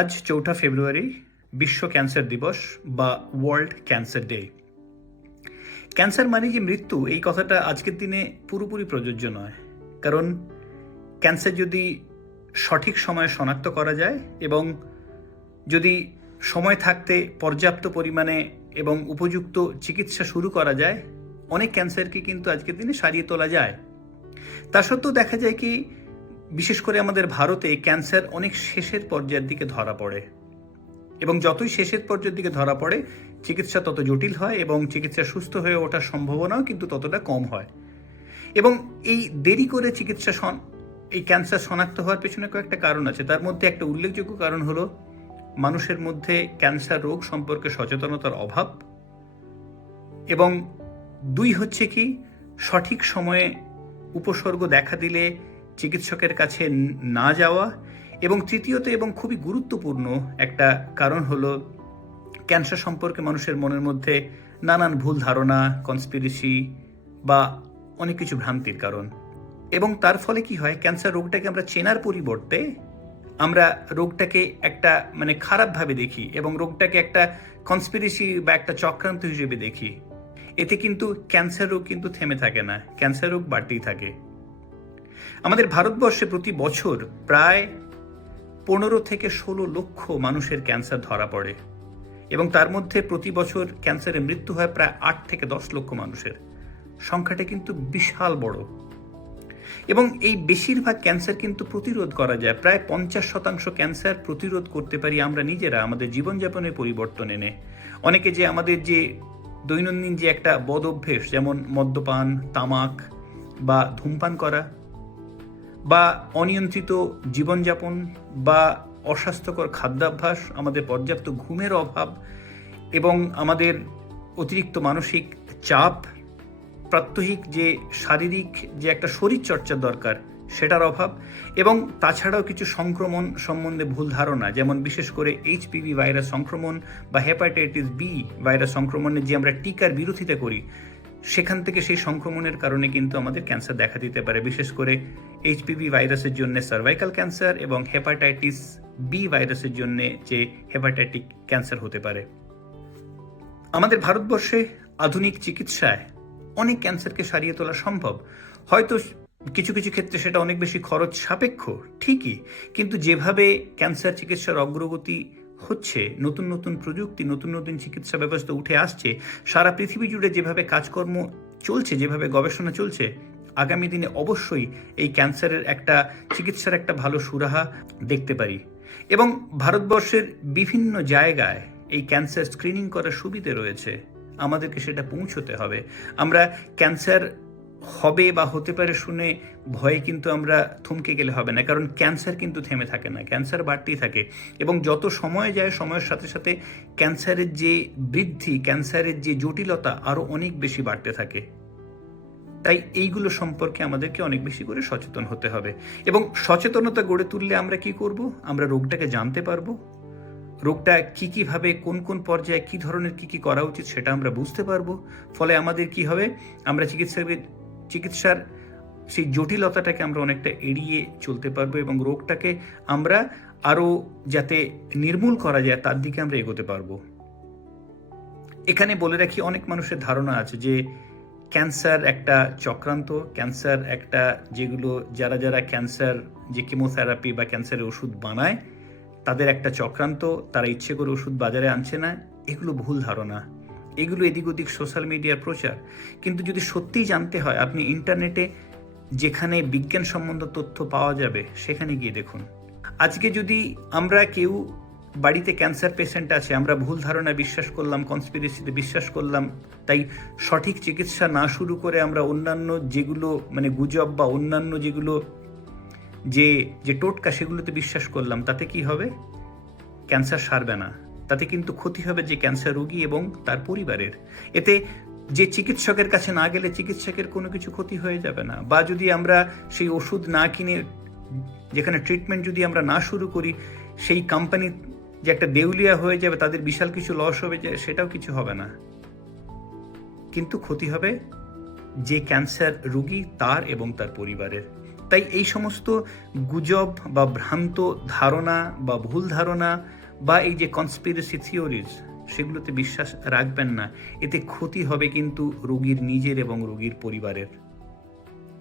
আজ ৪ঠা ফেব্রুয়ারি বিশ্ব ক্যান্সার দিবস বা ওয়ার্ল্ড ক্যান্সার ডে। ক্যান্সার মানে যে মৃত্যু, এই কথাটা আজকের দিনে পুরোপুরি প্রযোজ্য নয়। কারণ ক্যান্সার যদি সঠিক সময়ে শনাক্ত করা যায় এবং যদি সময় থাকতে পর্যাপ্ত পরিমাণে এবং উপযুক্ত চিকিৎসা শুরু করা যায়, অনেক ক্যান্সারকে কিন্তু আজকের দিনে সারিয়ে তোলা যায়। তা সত্ত্বেও দেখা যায় কি, বিশেষ করে আমাদের ভারতে ক্যান্সার অনেক শেষের পর্যায়ের দিকে ধরা পড়ে এবং যতই শেষের পর্যায়ের দিকে ধরা পড়ে চিকিৎসা তত জটিল হয় এবং চিকিৎসা সুস্থ হয়ে ওঠার সম্ভাবনাও কিন্তু ততটা কম হয়। এবং এই দেরি করে এই ক্যান্সার শনাক্ত হওয়ার পেছনে কয়েকটা কারণ আছে। তার মধ্যে একটা উল্লেখযোগ্য কারণ হলো মানুষের মধ্যে ক্যান্সার রোগ সম্পর্কে সচেতনতার অভাব, এবং দুই হচ্ছে কি, সঠিক সময়ে উপসর্গ দেখা দিলে চিকিৎসকের কাছে না যাওয়া, এবং তৃতীয়ত এবং খুবই গুরুত্বপূর্ণ একটা কারণ হলো ক্যান্সার সম্পর্কে মানুষের মনের মধ্যে নানান ভুল ধারণা, কনস্পিরেসি বা অনেক কিছু ভ্রান্তির কারণ। এবং তার ফলে কি হয়, ক্যান্সার রোগটাকে আমরা চেনার পরিবর্তে আমরা রোগটাকে একটা খারাপভাবে দেখি এবং রোগটাকে একটা কনস্পিরেসি বা একটা চক্রান্ত হিসেবে দেখি। এতে কিন্তু ক্যান্সার রোগ কিন্তু থেমে থাকে না, ক্যান্সার রোগ বাড়তেই থাকে। আমাদের ভারতবর্ষে প্রতি বছর প্রায় 15 থেকে 16 লক্ষ মানুষের ক্যান্সার ধরা পড়ে এবং তার মধ্যে প্রতি বছর ক্যান্সারে মৃত্যু হয় প্রায় 8 থেকে 10 লক্ষ মানুষের। সংখ্যাটা কিন্তু বিশাল বড়। এবং এই বেশিরভাগ ক্যান্সার কিন্তু প্রতিরোধ করা যায়। প্রায় 50% ক্যান্সার প্রতিরোধ করতে পারি আমরা নিজেরা আমাদের জীবনযাপনের পরিবর্তন এনে। অনেকে যে আমাদের যে দৈনন্দিন যে একটা বদ অভ্যেস, যেমন মদ্যপান, তামাক বা ধূমপান করা বা অনিয়ন্ত্রিত জীবনযাপন বা অস্বাস্থ্যকর খাদ্যাভ্যাস, আমাদের পর্যাপ্ত ঘুমের অভাব এবং আমাদের অতিরিক্ত মানসিক চাপ, প্রাত্যহিক যে শারীরিক যে একটা শরীরচর্চার দরকার সেটার অভাব, এবং তাছাড়াও কিছু সংক্রমণ সম্বন্ধে ভুল ধারণা, যেমন বিশেষ করে HPV ভাইরাস সংক্রমণ বা হেপাটাইটিস বি ভাইরাস সংক্রমণের যে আমরা টিকার বিরোধিতা করি, সেখান থেকে সেই সংক্রমণের কারণে কিন্তু আমাদের ক্যান্সার দেখা দিতে পারে। বিশেষ করে HPV ভাইরাসের জন্য সার্ভাইকাল ক্যান্সার এবং হেপাটাইটিস বি ভাইরাসের জন্য যে হেপাটাইটিক ক্যান্সার হতে পারে। আমাদের ভারতবর্ষে আধুনিক চিকিৎসায় অনেক ক্যান্সারকে সারিয়ে তোলা সম্ভব। হয়তো কিছু কিছু ক্ষেত্রে সেটা অনেক বেশি খরচ সাপেক্ষ, ঠিকই, কিন্তু যেভাবে ক্যান্সার চিকিৎসার অগ্রগতি হচ্ছে, নতুন নতুন প্রযুক্তি, নতুন নতুন চিকিৎসা ব্যবস্থা উঠে আসছে, সারা পৃথিবী জুড়ে যেভাবে কাজকর্ম চলছে, যেভাবে গবেষণা চলছে, আগামী দিনে অবশ্যই এই ক্যান্সারের একটা চিকিৎসার একটা ভালো সুরাহা দেখতে পারি। এবং ভারতবর্ষের বিভিন্ন জায়গায় এই ক্যান্সার স্ক্রিনিং করার সুবিধে রয়েছে, আমাদেরকে সেটা পৌঁছতে হবে। আমরা ক্যান্সার হবে বা হতে পারে শুনে ভয়ে কিন্তু আমরা থমকে গেলে হবে না, কারণ ক্যান্সার কিন্তু থেমে থাকে না, ক্যান্সার বাড়তেই থাকে। এবং যত সময় যায়, সময়ের সাথে সাথে ক্যান্সারের যে বৃদ্ধি, ক্যান্সারের যে জটিলতা আরও অনেক বেশি বাড়তে থাকে। তাই এইগুলো সম্পর্কে আমাদেরকে অনেক বেশি করে সচেতন হতে হবে। এবং সচেতনতা গড়ে তুললে আমরা কি করব, আমরা রোগটাকে জানতে পারবো, রোগটা কীভাবে কোন কোন পর্যায়ে কী ধরনের কী করা উচিত সেটা আমরা বুঝতে পারবো। ফলে আমাদের কি হবে, আমরা চিকিৎসার সেই জটিলতাটাকে আমরা অনেকটা এড়িয়ে চলতে পারবো এবং রোগটাকে আমরা আরও যাতে নির্মূল করা যায় তার দিকে আমরা এগোতে পারবো। এখানে বলে রাখি, অনেক মানুষের ধারণা আছে যে ক্যান্সার একটা চক্রান্ত, ক্যান্সার একটা যেগুলো যারা ক্যান্সার যে কেমোথেরাপি বা ক্যান্সারের ওষুধ বানায় তাদের একটা চক্রান্ত, তারা ইচ্ছে করে ওষুধ বাজারে আনছে না। এগুলো ভুল ধারণা, এগুলো এদিক ওদিক সোশ্যাল মিডিয়ার প্রচার। কিন্তু যদি সত্যিই জানতে হয়, আপনি ইন্টারনেটে যেখানে বিজ্ঞান সম্বন্ধ তথ্য পাওয়া যাবে সেখানে গিয়ে দেখুন। আজকে যদি আমরা কেউ বাড়িতে ক্যান্সার পেশেন্ট আছে, আমরা ভুল ধারণা বিশ্বাস করলাম, কনস্পিরেসিতে বিশ্বাস করলাম, তাই সঠিক চিকিৎসা না শুরু করে আমরা অন্যান্য যেগুলো গুজব বা অন্যান্য যেগুলো যে টোটকা সেগুলোতে বিশ্বাস করলাম, তাতে কি হবে, ক্যান্সার সারবে না, তাতে কিন্তু ক্ষতি হবে যে ক্যান্সার রোগী এবং তার পরিবারের। এতে যে চিকিৎসকের কাছে না গেলে চিকিৎসকের কোনো কিছু ক্ষতি হয়ে যাবে না, বা যদি আমরা সেই ওষুধ না কিনে যেখানে ট্রিটমেন্ট যদি আমরা না শুরু করি, সেই কোম্পানি যে একটা দেউলিয়া হয়ে যাবে, তাদের বিশাল কিছু লস হবে, যে সেটাও কিছু হবে না, কিন্তু ক্ষতি হবে যে ক্যান্সার রোগী তার এবং তার পরিবারের। তাই এই সমস্ত গুজব বা ভ্রান্ত ধারণা বা ভুল ধারণা বা এই যে কনস্পিরেসি থিওরিজ, সেগুলোতে বিশ্বাস রাখবেন না। এতে ক্ষতি হবে কিন্তু রোগীর নিজের এবং রোগীর পরিবারের।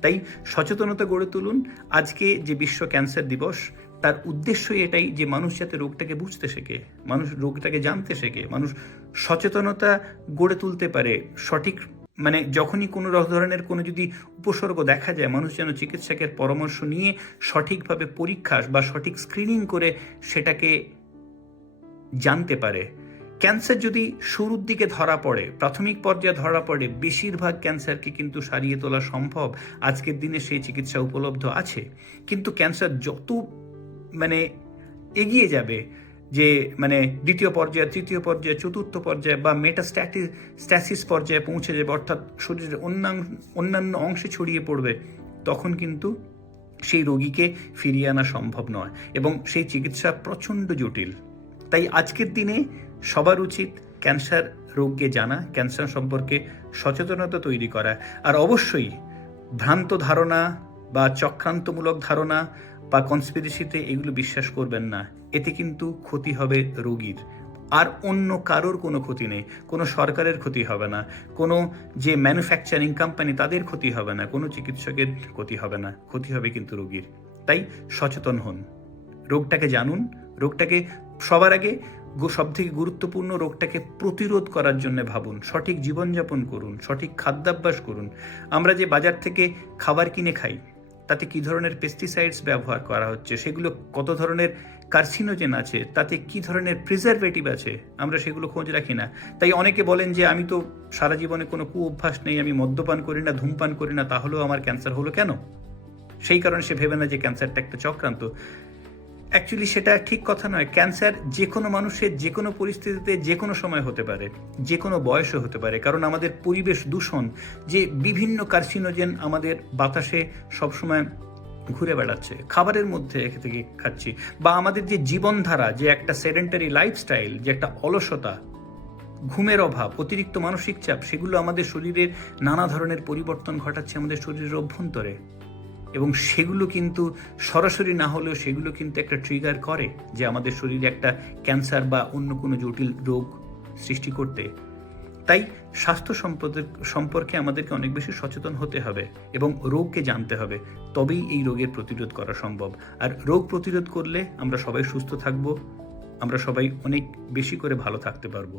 তাই সচেতনতা গড়ে তুলুন। আজকে যে বিশ্ব ক্যান্সার দিবস, তার উদ্দেশ্যই এটাই যে মানুষ যাতে রোগটাকে বুঝতে শেখে, মানুষ রোগটাকে জানতে শেখে, মানুষ সচেতনতা গড়ে তুলতে পারে। সঠিক যখনই কোনো ধরনের কোনো যদি উপসর্গ দেখা যায়, মানুষ যেন চিকিৎসকের পরামর্শ নিয়ে সঠিকভাবে পরীক্ষা বা সঠিক স্ক্রিনিং করে সেটাকে জানতে পারে। ক্যান্সার যদি শুরুর দিকে ধরা পড়ে, প্রাথমিক পর্যায়ে ধরা পড়ে, বেশিরভাগ ক্যান্সারকে কিন্তু সারিয়ে তোলা সম্ভব। আজকের দিনে সেই চিকিৎসা উপলব্ধ আছে। কিন্তু ক্যান্সার যত এগিয়ে যাবে, যে দ্বিতীয় পর্যায়ে, তৃতীয় পর্যায়ে, চতুর্থ পর্যায়ে বা মেটাস্ট্যাসিস পর্যায়ে পৌঁছে যাবে, অর্থাৎ শরীরের অন্যান্য অংশে ছড়িয়ে পড়বে, তখন কিন্তু সেই রোগীকে ফিরিয়ে আনা সম্ভব নয় এবং সেই চিকিৎসা প্রচণ্ড জটিল। তাই আজকের দিনে সবার উচিত ক্যান্সার রোগকে জানা, ক্যান্সার সম্পর্কে সচেতনতা তৈরি করা। আর অবশ্যই ভ্রান্ত ধারণা বা চক্রান্তমূলক ধারণা বা কনস্পিরেসিতে এগুলো বিশ্বাস করবেন না। এতে কিন্তু ক্ষতি হবে রোগীর, আর অন্য কারোর কোনো ক্ষতি নেই। কোনো সরকারের ক্ষতি হবে না, কোনো যে ম্যানুফ্যাকচারিং কোম্পানি তাদের ক্ষতি হবে না, কোনো চিকিৎসকের ক্ষতি হবে না, ক্ষতি হবে কিন্তু রোগীর। তাই সচেতন হন, রোগটাকে জানুন, রোগটাকে সবার আগে সবথেকে গুরুত্বপূর্ণ রোগটাকে প্রতিরোধ করার জন্য ভাবুন, সঠিক জীবনযাপন করুন, সঠিক খাদ্যাভ্যাস করুন। আমরা যে বাজার থেকে খাবার কিনে খাই, তাতে কী ধরনের পেস্টিসাইডস ব্যবহার করা হচ্ছে, সেগুলো কত ধরনের কার্সিনোজেন আছে, তাতে কী ধরনের প্রিজারভেটিভ আছে, আমরা সেগুলো খোঁজ রাখি না। তাই অনেকে বলেন যে আমি তো সারা জীবনে কোনো অভ্যাস নেই, আমি মদ্যপান করি না, ধূমপান করি না, তাহলেও আমার ক্যান্সার হলো কেন? সেই কারণে সে ভেবে না যে ক্যান্সারটা একটা চক্রান্ত। অ্যাকচুয়ালি সেটা ঠিক কথা নয়। ক্যান্সার যে কোনো মানুষের যে কোনো পরিস্থিতিতে যে কোনো সময় হতে পারে, যে কোনো বয়সে হতে পারে। কারণ আমাদের পরিবেশ দূষণ, যে বিভিন্ন কার্সিনোজেন আমাদের বাতাসে সবসময় ঘুরে বেড়াচ্ছে, খাবারের মধ্যে থেকে খাচ্ছি, বা আমাদের যে জীবনধারা, যে একটা সেডেন্টারি লাইফস্টাইল, যে একটা অলসতা, ঘুমের অভাব, অতিরিক্ত মানসিক চাপ, সেগুলো আমাদের শরীরের নানা ধরনের পরিবর্তন ঘটাচ্ছে আমাদের শরীরের অভ্যন্তরে। এবং সেগুলো কিন্তু সরাসরি না হলেও সেগুলো কিন্তু একটা ট্রিগার করে যে আমাদের শরীরে একটা ক্যান্সার বা অন্য কোনো জটিল রোগ সৃষ্টি করতে। তাই স্বাস্থ্য সম্পর্কে আমাদেরকে অনেক বেশি সচেতন হতে হবে এবং রোগকে জানতে হবে, তবেই এই রোগের প্রতিরোধ করা সম্ভব। আর রোগ প্রতিরোধ করলে আমরা সবাই সুস্থ থাকব, আমরা সবাই অনেক বেশি করে ভালো থাকতে পারবো।